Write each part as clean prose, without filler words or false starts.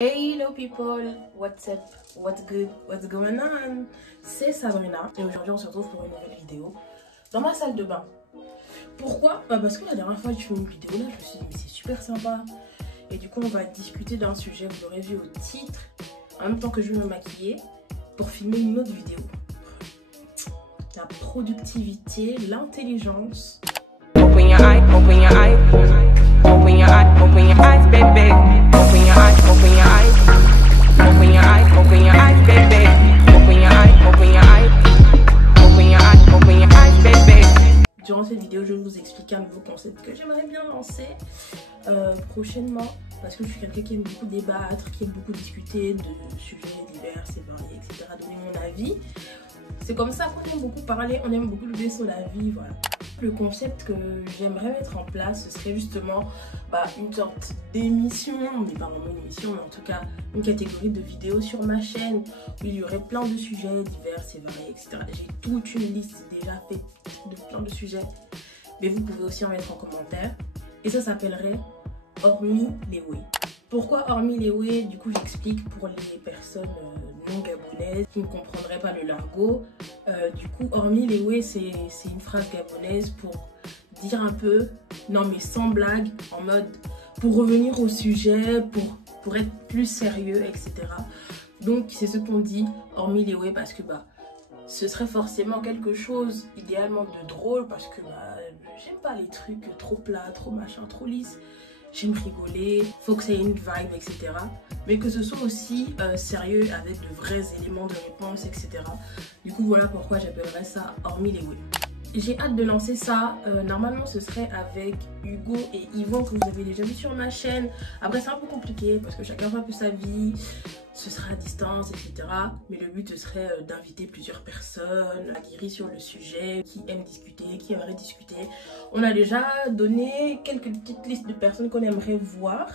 Hello people, what's up, what's good, what's going on? C'est Sabrina et aujourd'hui on se retrouve pour une nouvelle vidéo dans ma salle de bain. Pourquoi? Parce que la dernière fois j'ai fait une vidéo là, je me suis dit mais c'est super sympa. Et du coup on va discuter d'un sujet, vous l'aurez vu au titre, en même temps que je vais me maquiller pour filmer une autre vidéo. La productivité, l'intelligence. Open your eye, open your eye, open your eye, open your eyes, baby. Open your eye, open your eye, open your eye, open your eyes, baby. Open your eye, open your eye, open your eye, open your eyes, baby. Durant cette vidéo, je vais vous expliquer un nouveau concept que j'aimerais bien lancer prochainement, parce que je suis quelqu'un qui aime beaucoup débattre, qui aime beaucoup discuter de sujets divers et variés, etc. Donner mon avis. C'est comme ça qu'on aime beaucoup parler, on aime beaucoup lever sur la vie, voilà. Le concept que j'aimerais mettre en place, ce serait justement une sorte d'émission, mais pas vraiment une émission, mais en tout cas une catégorie de vidéos sur ma chaîne où il y aurait plein de sujets divers et variés, etc. J'ai toute une liste déjà faite de plein de sujets, mais vous pouvez aussi en mettre en commentaire. Et ça s'appellerait Hormis les way. Pourquoi hormis les way? Du coup j'explique pour les personnes non gabonaises qui ne comprendraient pas le largot. Du coup hormis les way c'est une phrase gabonaise pour dire un peu, non mais sans blague, en mode pour revenir au sujet, pour être plus sérieux, etc. Donc c'est ce qu'on dit hormis les way, parce que ce serait forcément quelque chose idéalement de drôle, parce que j'aime pas les trucs trop plats, trop machin, trop lisses. J'aime rigoler, faut que ça ait une vibe, etc. Mais que ce soit aussi sérieux avec de vrais éléments de réponse, etc. Du coup, voilà pourquoi j'appellerais ça hormis les way. J'ai hâte de lancer ça. Normalement, ce serait avec Hugo et Yvon que vous avez déjà vu sur ma chaîne. Après, c'est un peu compliqué parce que chacun fait un peu sa vie. Ce sera à distance, etc. Mais le but, ce serait d'inviter plusieurs personnes aguerries sur le sujet, qui aiment discuter, qui aimeraient discuter. On a déjà donné quelques petites listes de personnes qu'on aimerait voir.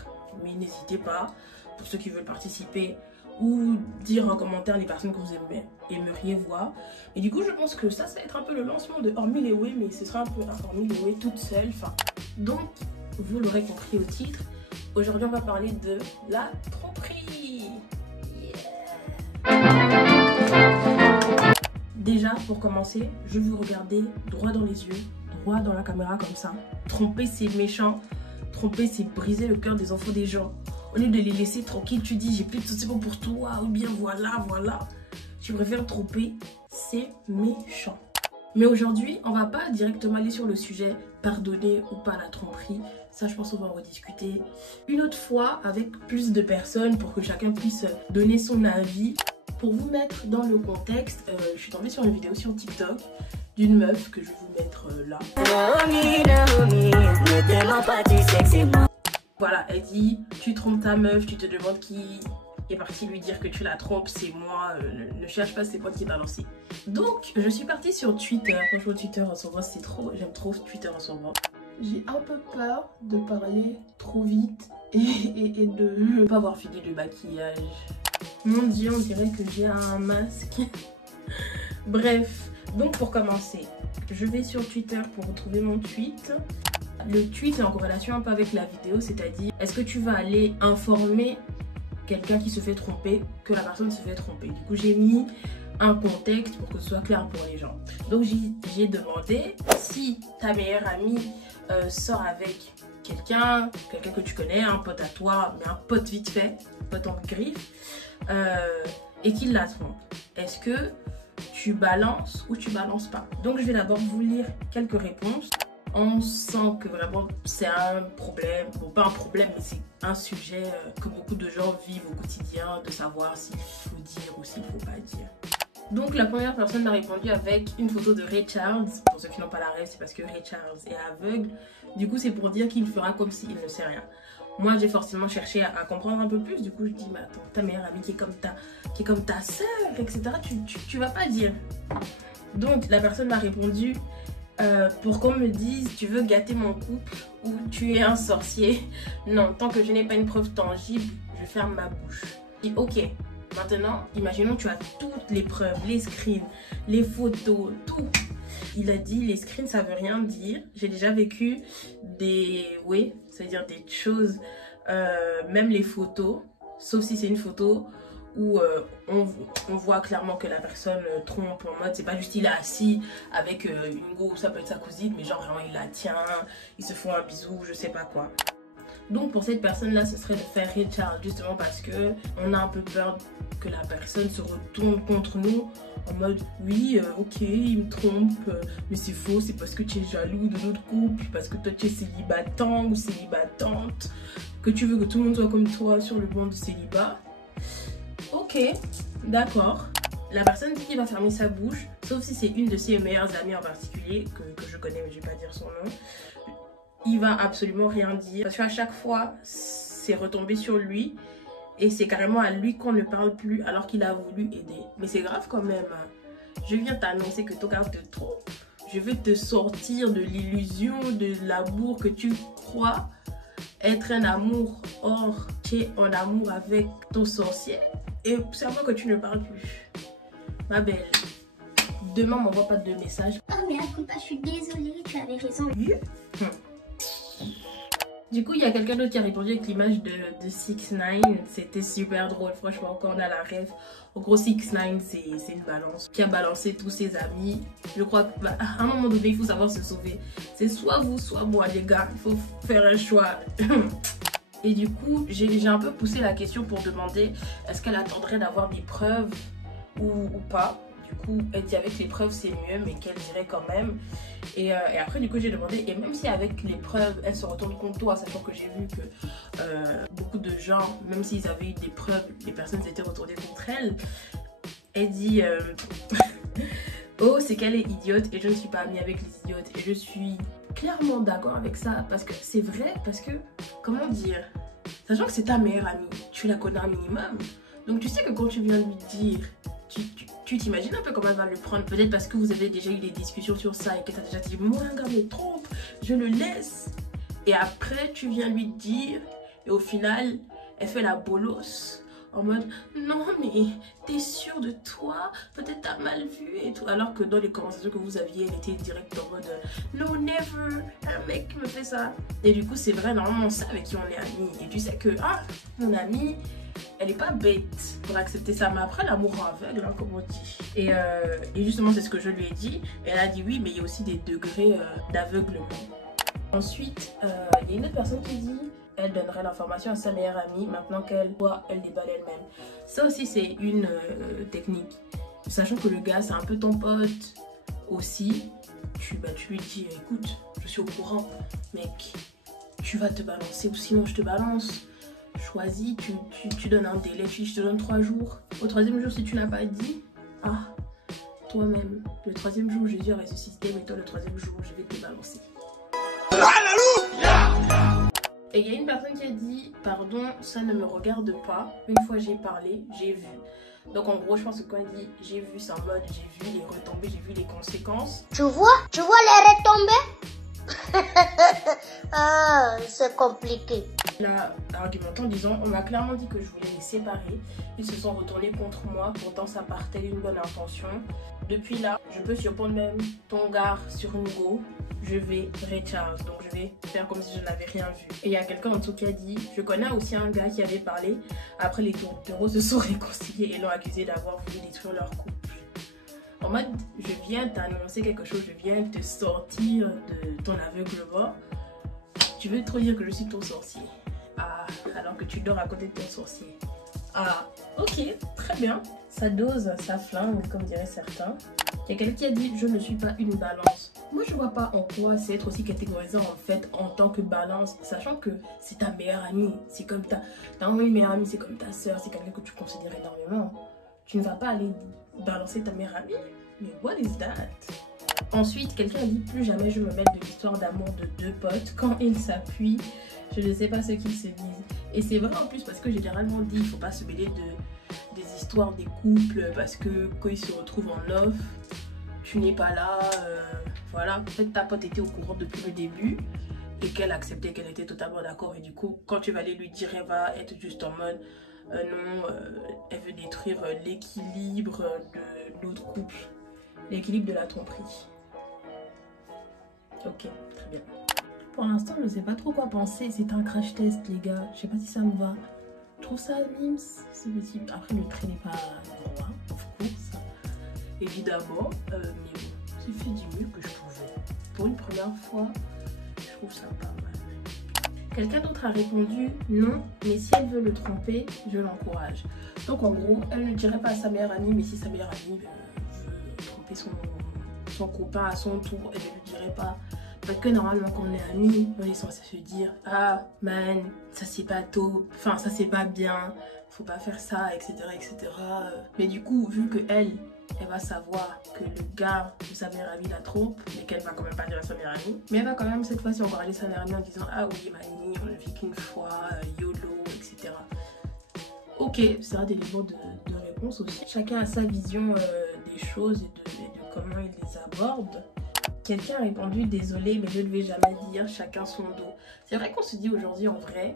Mais n'hésitez pas, pour ceux qui veulent participer, ou dire en commentaire les personnes que vous aimeriez voir. Et du coup je pense que ça va être un peu le lancement de hormis les way, mais ce sera un peu hormis les way toute seule. Donc vous l'aurez compris au titre, aujourd'hui on va parler de la tromperie. Déjà pour commencer, je veux vous regarder droit dans les yeux, droit dans la caméra comme ça. Tromper c'est méchant, tromper c'est briser le cœur des enfants des gens. Au lieu de les laisser tranquilles, tu dis j'ai plus de sentiments pour toi, ou bien voilà. Tu préfères tromper, c'est méchant. Mais aujourd'hui, on va pas directement aller sur le sujet pardonner ou pas la tromperie. Ça, je pense qu'on va en rediscuter une autre fois avec plus de personnes pour que chacun puisse donner son avis. Pour vous mettre dans le contexte, je suis tombée sur une vidéo sur TikTok d'une meuf que je vais vous mettre là. Voilà, elle dit, tu trompes ta meuf, tu te demandes qui est parti lui dire que tu la trompes, c'est moi, ne cherche pas, c'est moi qui t'a lancé. Donc, je suis partie sur Twitter. Franchement, Twitter en ce moment, c'est trop, j'aime trop Twitter en ce moment. J'ai un peu peur de parler trop vite et de ne pas avoir fini le maquillage. Mon Dieu, on dirait que j'ai un masque. Bref, donc pour commencer, je vais sur Twitter pour retrouver mon tweet. Le tweet est en corrélation un peu avec la vidéo, c'est-à-dire est-ce que tu vas aller informer quelqu'un qui se fait tromper que la personne se fait tromper. Du coup j'ai mis un contexte pour que ce soit clair pour les gens. Donc j'ai demandé si ta meilleure amie sort avec quelqu'un que tu connais, un pote à toi, mais un pote vite fait, un pote en griffe, et qu'il la trompe. Est-ce que tu balances ou tu balances pas? Donc je vais d'abord vous lire quelques réponses. On sent que vraiment c'est un problème, bon pas un problème, mais c'est un sujet que beaucoup de gens vivent au quotidien, de savoir s'il faut dire ou s'il faut pas dire. Donc la première personne m'a répondu avec une photo de Ray Charles. Pour ceux qui n'ont pas la rêve, c'est parce que Ray Charles est aveugle. Du coup c'est pour dire qu'il fera comme s'il ne sait rien. Moi j'ai forcément cherché à comprendre un peu plus. Du coup je dis mais attends, ta meilleure amie qui est comme ta soeur, etc. Tu vas pas dire. Donc la personne m'a répondu pour qu'on me dise tu veux gâter mon couple ou tu es un sorcier. Non, tant que je n'ai pas une preuve tangible, je ferme ma bouche. Et ok, maintenant imaginons tu as toutes les preuves, les screens, les photos, tout. Il a dit les screens ça veut rien dire. J'ai déjà vécu des c'est-à-dire des choses, même les photos sauf si c'est une photo où on voit clairement que la personne trompe, en mode c'est pas juste il est assis avec une go, ça peut être sa cousine, mais genre vraiment il la tient, ils se font un bisou, je sais pas quoi. Donc pour cette personne là ce serait de faire reach out, justement parce que on a un peu peur que la personne se retourne contre nous en mode oui ok il me trompe mais c'est faux, c'est parce que tu es jaloux de notre couple, parce que toi tu es célibatant ou célibatante, que tu veux que tout le monde soit comme toi sur le banc de célibat. Ok, d'accord. La personne dit qu'il va fermer sa bouche, sauf si c'est une de ses meilleures amies en particulier, que je connais mais je vais pas dire son nom. Il va absolument rien dire, parce qu'à chaque fois, c'est retombé sur lui, et c'est carrément à lui qu'on ne parle plus, alors qu'il a voulu aider. Mais c'est grave quand même. Je viens t'annoncer que ton gars te trompe. Je veux te sortir de l'illusion, de l'amour que tu crois être un amour. Or, tu es en amour avec ton sorcier. Et c'est à moi que tu ne parles plus. Ma belle, demain m'envoie pas de message. Oh mais Akupa, je suis désolée, tu avais raison. Du coup, il y a quelqu'un d'autre qui a répondu avec l'image de 6ix9ine. C'était super drôle, franchement, quand on a la rêve. En gros, 6ix9ine, c'est une balance qui a balancé tous ses amis. Je crois qu'à un moment donné, il faut savoir se sauver. C'est soit vous, soit moi, les gars. Il faut faire un choix. Et du coup, j'ai un peu poussé la question pour demander est-ce qu'elle attendrait d'avoir des preuves ou pas. Du coup, elle dit avec les preuves c'est mieux, mais qu'elle dirait quand même. Et après, du coup, j'ai demandé, et même si avec les preuves, elle se retourne contre toi, sachant que j'ai vu que beaucoup de gens, même s'ils avaient eu des preuves, les personnes s'étaient retournées contre elle. Elle dit oh, c'est qu'elle est idiote et je ne suis pas amie avec les idiotes. Et je suis clairement d'accord avec ça, parce que c'est vrai, parce que, comment dire, sachant que c'est ta meilleure amie, tu la connais un minimum. Donc tu sais que quand tu viens lui dire, tu t'imagines un peu comment elle va le prendre, peut-être parce que vous avez déjà eu des discussions sur ça et que tu as déjà dit moi un gars me trompe, je le laisse. Et après tu viens lui dire et au final elle fait la bolosse en mode non mais t'es sûre de toi, peut-être t'as mal vu et tout, alors que dans les conversations que vous aviez elle était direct en mode no never, un mec me fait ça. Et du coup c'est vrai, normalement on sait avec qui on est amis et tu sais que mon amie elle est pas bête pour accepter ça, mais après l'amour aveugle, hein, comme on dit. Et justement c'est ce que je lui ai dit. Et elle a dit oui, mais il y a aussi des degrés d'aveuglement. Ensuite, il y a une autre personne qui dit elle donnerait l'information à sa meilleure amie maintenant qu'elle doit elle déballe elle-même. Ça aussi c'est une technique. Sachant que le gars c'est un peu ton pote aussi, tu lui dis écoute, je suis au courant, mec, tu vas te balancer ou sinon je te balance. Choisis, tu donnes un délai, je te donne 3 jours. Au 3e jour, si tu n'as pas dit, toi-même, le 3e jour, Jésus a ressuscité, mais toi, le 3e jour, je vais te balancer. Et il y a une personne qui a dit, pardon, ça ne me regarde pas. Une fois j'ai parlé, j'ai vu. Donc en gros, je pense que quand elle dit j'ai vu, c'est en mode j'ai vu les retombées, j'ai vu les conséquences. Tu vois les retombées? Ah, c'est compliqué. Là, argumentant en disant on m'a clairement dit que je voulais les séparer, ils se sont retournés contre moi, pourtant ça partait d'une bonne intention. Depuis là, je peux surprendre même ton gars sur une go, je vais recharge, donc je vais faire comme si je n'avais rien vu. Et il y a quelqu'un en dessous qui a dit je connais aussi un gars qui avait parlé, après les tourtereaux se sont réconciliés et l'ont accusé d'avoir voulu détruire leur couple. En mode, je viens t'annoncer quelque chose, je viens te sortir de ton aveuglement. Tu veux trop dire que je suis ton sorcier. Alors que tu dors à côté de ton sorcier. Ok, très bien. Ça dose, ça flingue, comme diraient certains. Il y a quelqu'un qui a dit je ne suis pas une balance. Moi, je vois pas en quoi c'est être aussi catégorisant en fait en tant que balance, sachant que c'est ta meilleure amie. C'est comme t'as vraiment une meilleure amie, c'est comme ta soeur, c'est quelqu'un que tu considères énormément. Tu ne vas pas aller balancer ta meilleure amie. Mais what is that? Ensuite, quelqu'un a dit plus jamais je me mêle de l'histoire d'amour de 2 potes. Quand ils s'appuient, je ne sais pas ce qu'ils se disent. Et c'est vrai en plus parce que généralement dit il faut pas se mêler des histoires des couples parce que quand ils se retrouvent en off, tu n'es pas là. Voilà, en fait ta pote était au courant depuis le début et qu'elle acceptait, qu'elle était totalement d'accord. Et du coup, quand tu vas aller lui dire, elle va être juste en mode non, elle veut détruire l'équilibre de notre couple, l'équilibre de la tromperie. Ok, très bien. Pour l'instant, je ne sais pas trop quoi penser. C'est un crash test, les gars. Je sais pas si ça me va. trouve ça mimes, c'est possible. Après, le trait n'est pas droit, of course, évidemment, mais bon, j'ai fait du mieux que je pouvais. Pour une première fois, je trouve ça pas mal. Quelqu'un d'autre a répondu non, mais si elle veut le tromper, je l'encourage. Donc en gros, elle ne dirait pas à sa meilleure amie, mais si sa meilleure amie veut tromper son copain à son tour, elle ne lui dirait pas. Parce que normalement quand on est amis, on est censé se dire ah man, ça c'est pas top, enfin ça c'est pas bien, faut pas faire ça, etc. etc. Mais du coup, vu que elle va savoir que le gars de sa meilleure amie la trompe, mais qu'elle va quand même pas dire à sa meilleure amie, mais elle va quand même cette fois-ci encore aller sa meilleure amie en disant ah oui Mani, on ne vit qu'une fois, YOLO, etc. Ok, c'est un élément de réponse aussi. Chacun a sa vision des choses et de comment il les aborde. Quelqu'un a répondu désolé mais je ne vais jamais dire, chacun son dos. C'est vrai qu'on se dit aujourd'hui en vrai,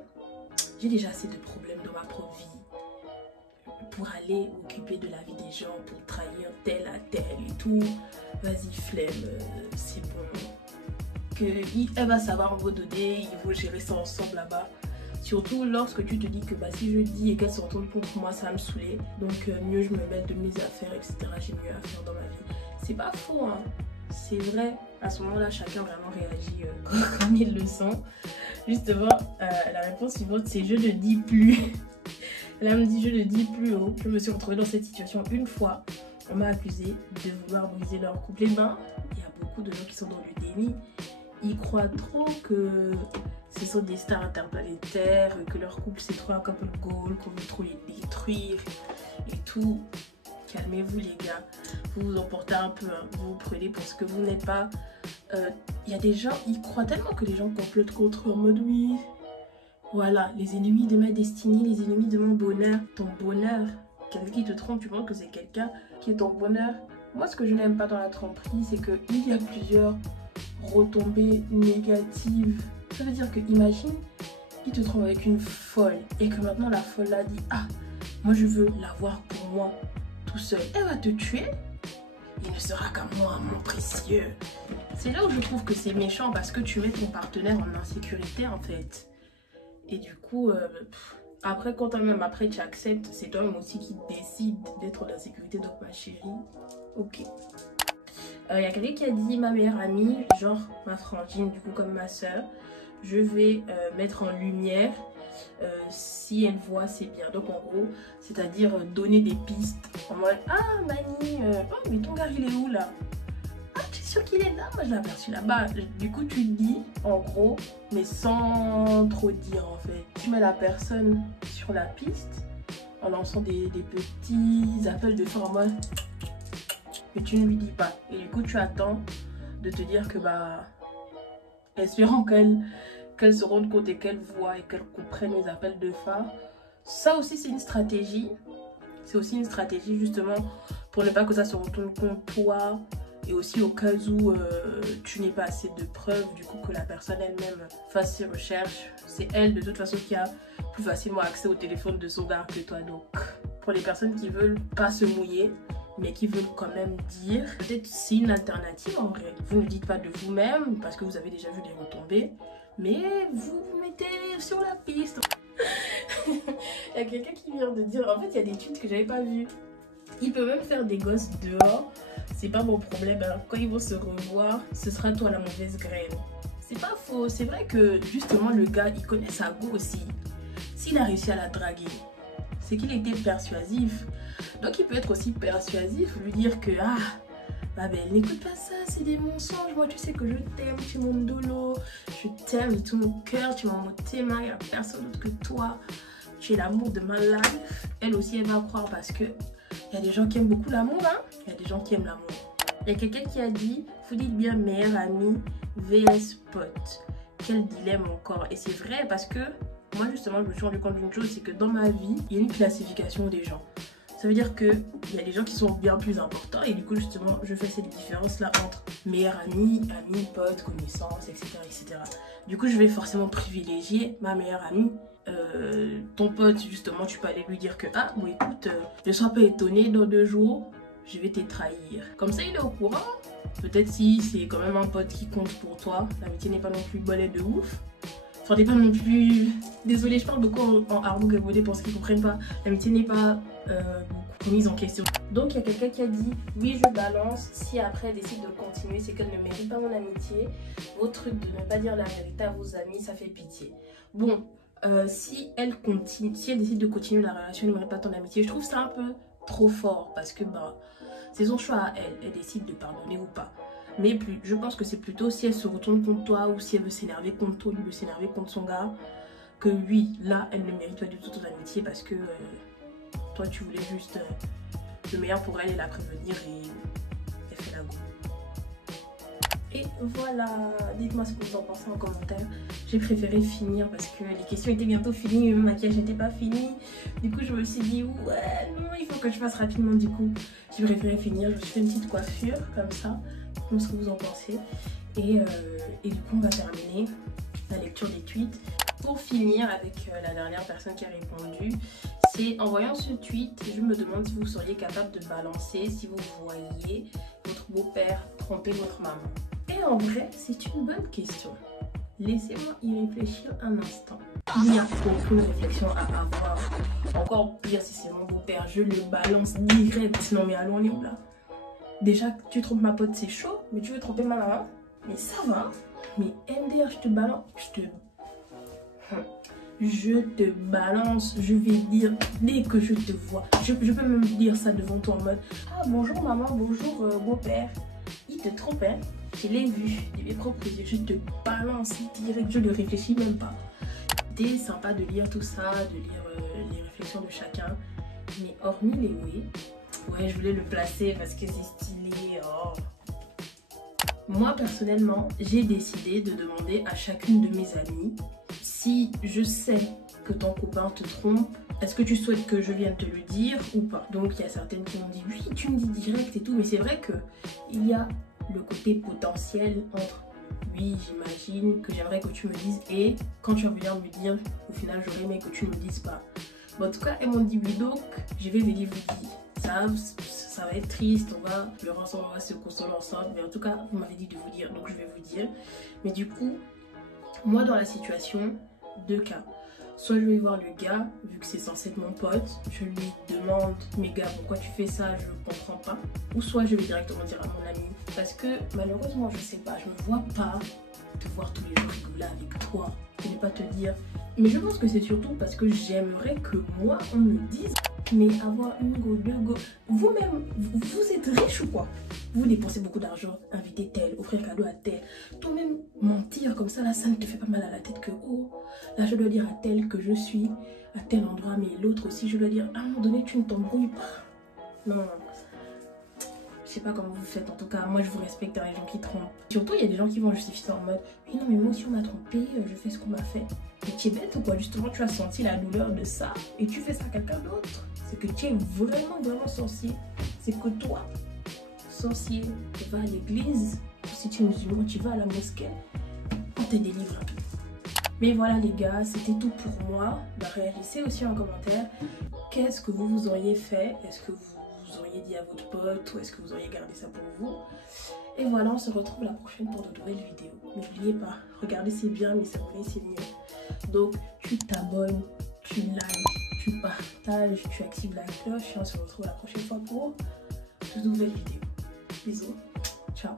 j'ai déjà assez de problèmes dans ma propre vie pour aller m'occuper de la vie des gens, pour trahir tel à tel et tout. Vas-y flemme, c'est bon. Elle va savoir me donner, ils vont gérer ça ensemble là-bas. Surtout lorsque tu te dis que bah, si je dis et qu'elle se retourne contre moi, ça va me saouler. Donc mieux je me mets de mes affaires, etc. J'ai mieux à faire dans ma vie. C'est pas faux, hein. C'est vrai, à ce moment-là, chacun vraiment réagit comme il le sent. Justement, la réponse suivante, c'est je ne dis plus. Elle me dit je ne dis plus. Oh. Je me suis retrouvée dans cette situation une fois. On m'a accusée de vouloir briser leur couple. Et ben, il y a beaucoup de gens qui sont dans le déni. Ils croient trop que ce sont des stars interplanétaires, que leur couple c'est trop un couple goal, qu'on veut trop les détruire et tout. Calmez-vous les gars, vous vous emportez un peu, hein. Vous vous prenez pour ce que vous n'êtes pas. Il y a des gens, ils croient tellement que les gens complotent contre eux en mode oui. Voilà, les ennemis de ma destinée, les ennemis de mon bonheur. Ton bonheur, quelqu'un qui te trompe, tu penses que c'est quelqu'un qui est ton bonheur. Moi ce que je n'aime pas dans la tromperie, c'est qu'il y a plusieurs retombées négatives. Ça veut dire que imagine, il te trompe avec une folle et que maintenant la folle là dit ah, moi je veux l'avoir pour moi. Tout seul, elle va te tuer. Il ne sera qu'à moi, mon précieux. C'est là où je trouve que c'est méchant parce que tu mets ton partenaire en insécurité en fait. Et du coup, après quand toi-même après tu acceptes, c'est toi-même aussi qui décide d'être en insécurité. Donc ma chérie, ok. Il y a quelqu'un qui a dit ma meilleure amie, genre ma frangine, du coup comme ma soeur, je vais mettre en lumière. Si elle voit c'est bien, donc en gros c'est à dire donner des pistes en mode ah Mani, oh mais ton gars il est où là, ah tu es sûr qu'il est là, moi je l'ai aperçu là-bas. Du coup tu dis en gros mais sans trop dire en fait, tu mets la personne sur la piste en lançant des petits appels de phare en mode mais tu ne lui dis pas et du coup tu attends de te dire que bah espérant qu'elle se rende compte et qu'elle voit et qu'elle comprenne les appels de phare. Ça aussi c'est une stratégie. C'est aussi une stratégie justement pour ne pas que ça se retourne contre toi. Et aussi au cas où tu n'aies pas assez de preuves, du coup que la personne elle-même fasse ses recherches. C'est elle de toute façon qui a plus facilement accès au téléphone de son gars que toi. Donc pour les personnes qui veulent pas se mouiller, mais qui veulent quand même dire, peut-être c'est une alternative en vrai. Vous ne dites pas de vous-même parce que vous avez déjà vu les retombées. Mais vous vous mettez sur la piste. Il y a quelqu'un qui vient de dire, en fait il y a des tweets que j'avais pas vus. Il peut même faire des gosses dehors, c'est pas mon problème. Alors quand ils vont se revoir, ce sera toi la mauvaise graine. C'est pas faux, c'est vrai que justement le gars il connaît sa go aussi. S'il a réussi à la draguer, c'est qu'il était persuasif. Donc il peut être aussi persuasif, lui dire que ah ma belle, n'écoute pas ça, c'est des mensonges. Moi, tu sais que je t'aime, tu es mon dolo. Je t'aime de tout mon cœur, tu m'as monté tes mains, il n'y a personne d'autre que toi. Tu es l'amour de ma life. Elle aussi, elle va croire parce que il y a des gens qui aiment beaucoup l'amour, hein. Il y a des gens qui aiment l'amour. Il y a quelqu'un qui a dit, vous dites bien meilleure amie vs pote. Quel dilemme encore. Et c'est vrai parce que moi, justement, je me suis rendu compte d'une chose, c'est que dans ma vie, il y a une classification des gens. Ça veut dire qu'il y a des gens qui sont bien plus importants et du coup justement je fais cette différence là entre meilleure amie, amie, pote, connaissance, etc., etc. Du coup je vais forcément privilégier ma meilleure amie. Ton pote justement tu peux aller lui dire que ah bon écoute ne sois pas étonné, dans 2 jours je vais te trahir. Comme ça il est au courant. Peut-être si c'est quand même un pote qui compte pour toi, l'amitié n'est pas non plus bolée de ouf. Enfin, t'es pas non plus... Désolée, je parle beaucoup en argot gabaudé pour ceux qui comprennent pas. L'amitié n'est pas remise en question. Donc, il y a quelqu'un qui a dit « Oui, je balance. Si après, elle décide de continuer, c'est qu'elle ne mérite pas mon amitié. Vos trucs de ne pas dire la vérité à vos amis, ça fait pitié. » Bon, si elle décide de continuer la relation, elle ne mérite pas ton amitié. Je trouve ça un peu trop fort parce que bah, c'est son choix à elle. Elle décide de pardonner ou pas. Mais je pense que c'est plutôt si elle se retourne contre toi ou si elle veut s'énerver contre toi, au lieu de s'énerver contre son gars, que oui, là, elle ne mérite pas du tout ton amitié parce que toi, tu voulais juste le meilleur pour elle et la prévenir et elle fait la go. Et voilà, dites-moi ce que vous en pensez en commentaire. J'ai préféré finir parce que les questions étaient bientôt finies, le maquillage n'était pas fini. Du coup, je me suis dit, ouais, non, il faut que je fasse rapidement. Du coup, j'ai préféré finir. Je me suis fait une petite coiffure comme ça. Dites-moi ce que vous en pensez. Et du coup, on va terminer la lecture des tweets. Pour finir avec la dernière personne qui a répondu, c'est en voyant ce tweet, je me demande si vous seriez capable de balancer si vous voyez votre beau-père tromper votre maman. Et en vrai, c'est une bonne question. Laissez-moi y réfléchir un instant. Il y a aucune réflexion à avoir. Encore pire si c'est mon beau-père, je le balance direct. Non mais allons, on est où là? Déjà, tu trompes ma pote, c'est chaud, mais tu veux tromper ma maman? Mais ça va. Mais MDR, je te balance, je te balance, je vais dire dès que je te vois. Je peux même dire ça devant toi en mode ah bonjour maman, bonjour beau-père. Il te trompe, hein? Je l'ai vu de mes propres yeux, je te balance direct, je ne réfléchis même pas. C'était sympa de lire tout ça, de lire les réflexions de chacun. Mais hormis les ouais, je voulais le placer parce que c'est stylé. Oh. Moi personnellement, j'ai décidé de demander à chacune de mes amies si je sais que ton copain te trompe, est-ce que tu souhaites que je vienne te le dire ou pas? Donc il y a certaines qui m'ont dit oui, tu me dis direct et tout, mais c'est vrai que il y a le côté potentiel entre oui, j'imagine que j'aimerais que tu me dises et quand tu vas venir me dire, au final j'aurais aimé que tu ne me dises pas. Bon, en tout cas, elles m'ont dit oui, donc je vais venir vous dire. Ça va être triste, on va pleurer ensemble, on va se consoler ensemble, mais en tout cas, vous m'avez dit de vous dire, donc je vais vous dire. Mais du coup, moi dans la situation, deux cas. Soit je vais voir le gars, vu que c'est censé être mon pote, je lui demande, mais gars, pourquoi tu fais ça, je ne comprends pas. Ou soit je vais directement dire à mon ami. Parce que malheureusement, je sais pas, je ne vois pas te voir tous les jours rigoler avec toi. Je ne vais pas te dire. Mais je pense que c'est surtout parce que j'aimerais que moi, on me dise, mais avoir une go, deux go. Vous-même, vous êtes riche ou quoi? Vous dépensez beaucoup d'argent, inviter tel, offrir cadeau à tel. Toi-même, mentir comme ça, là, ça ne te fait pas mal à la tête que, oh, là, je dois dire à tel que je suis, à tel endroit, mais l'autre aussi, je dois dire, à un moment donné, tu ne t'embrouilles pas. Non, je sais pas comment vous faites, en tout cas, moi, je vous respecte dans les gens qui trompent. Surtout, il y a des gens qui vont justifier ça en mode, oui, non, mais moi aussi, on m'a trompé, je fais ce qu'on m'a fait. Mais tu es bête ou quoi? Justement, tu as senti la douleur de ça et tu fais ça à quelqu'un d'autre. C'est que tu es vraiment, vraiment sorcier. C'est que toi, sorcier, tu vas à l'église, si tu es musulman, tu vas à la mosquée, on te délivre. Mais voilà les gars, c'était tout pour moi. Bah, réagissez aussi en commentaire. Qu'est-ce que vous auriez fait? Est-ce que vous auriez dit à votre pote ou est-ce que vous auriez gardé ça pour vous? Et voilà, on se retrouve la prochaine pour de nouvelles vidéos. N'oubliez pas, regardez c'est bien, mais s'abonner c'est mieux. Donc tu t'abonnes, tu likes, tu partages, tu actives la cloche et on se retrouve la prochaine fois pour de nouvelles vidéos. Bisous, ciao.